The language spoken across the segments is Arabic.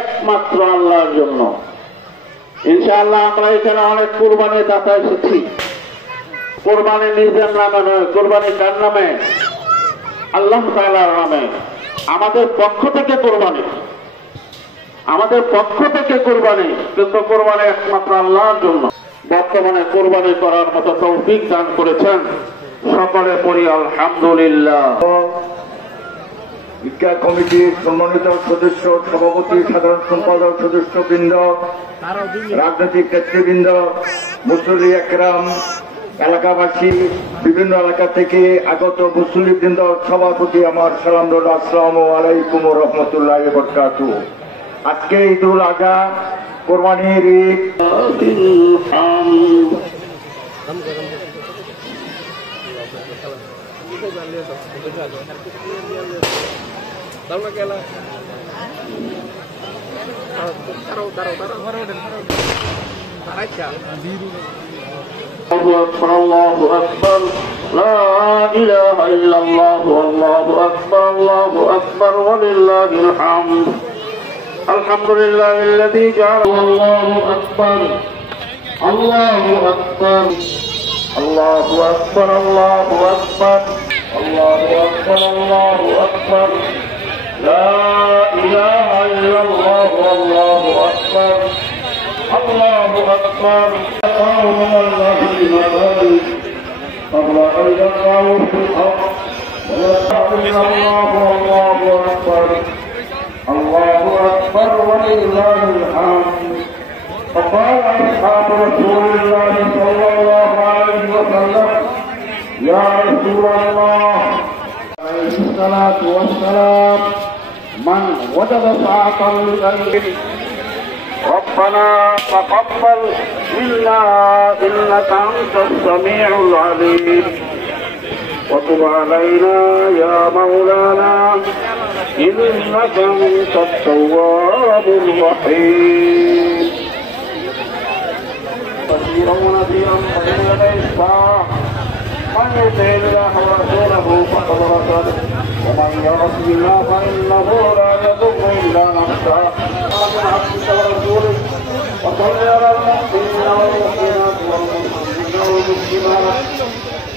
একমাত্র আল্লাহর জন্য। ইনশাআল্লাহ আমরা এখানে অনেক কুরবানি দাতা এসেছি। কুরবানি নিজের নামে নয়, কুরবানি কার নামে? আল্লাহ তাআলার নামে। আমাদের পক্ষ থেকে কুরবানি, আমাদের পক্ষ থেকে কুরবানি, কিন্তু কুরবানি একমাত্র আল্লাহর জন্য। বর্তমানে কুরবানি করার মতো তৌফিক দান করেছেন, সকলে পড়ি আলহামদুলিল্লাহ। ঈদগাহ কমিটির সম্মানিত সদস্য, সভাপতি, সাধারণ সম্পাদক সদস্যবৃন্দ, রাজনৈতিক নেতৃবৃন্দ, মুসল্লি একরাম, এলাকাবাসী, বিভিন্ন এলাকা থেকে আগত মুসল্লিবৃন্দ, সবার প্রতি আমার সালাম রইল। আসসালামু আলাইকুম ওয়া রাহমাতুল্লাহি ওয়া বারাকাতুহু। আজকে ঈদুল আযহা, কোরবানির Eid. Allahu akbar, la ilaha illallah, Allahu akbar, Allahu akbar, walillahil hamd. Alhamdulillahilladzi ja'ala. Allahu akbar, Allahu akbar, Allahu akbar, Allahu akbar, Allahu akbar, Allahu akbar, la ilaha illallah, Allahu akbar, Allahu akbar. من الذين قالوا قبل أن يقعوا في الأرض ويستغفر الله والله أكبر، الله أكبر ولله الحمد. فقال أصحاب رسول الله صلى الله عليه وسلم: يا رسول الله عليه الصلاة والسلام، من وجد ساعة لأجله ربنا تقبل منا إنك أنت السميع العليم وتب علينا يا مولانا إنك أنت التواب الرحيم. بشيرا ونذيرا بين يدي الساعة، من يطع الله ورسوله فقد رشد ومن يعص الله فإنه لا يضر إلا نفسه. عبدك ورسولك وصل على المؤمنين والمؤمنات والمسلمين والمسلمات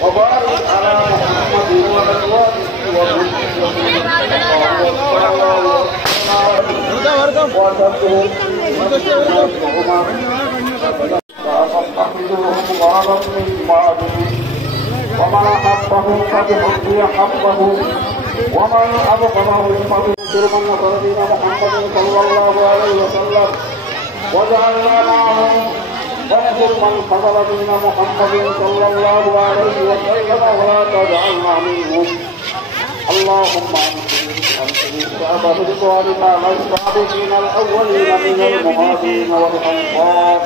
وبارك على محمد وأزواجه ومن أحبهم فبحبه أحبه ومن أبغضهم فبغض من نصر دين محمد صلى الله عليه وسلم وجعلنا معهم ونصر من فضل دين محمد صلى الله عليه وسلم ولا تجعلنا منهم. اللهم انصر الشعب برضوانك على الصادقين الأولين من المهاجرين والأنصار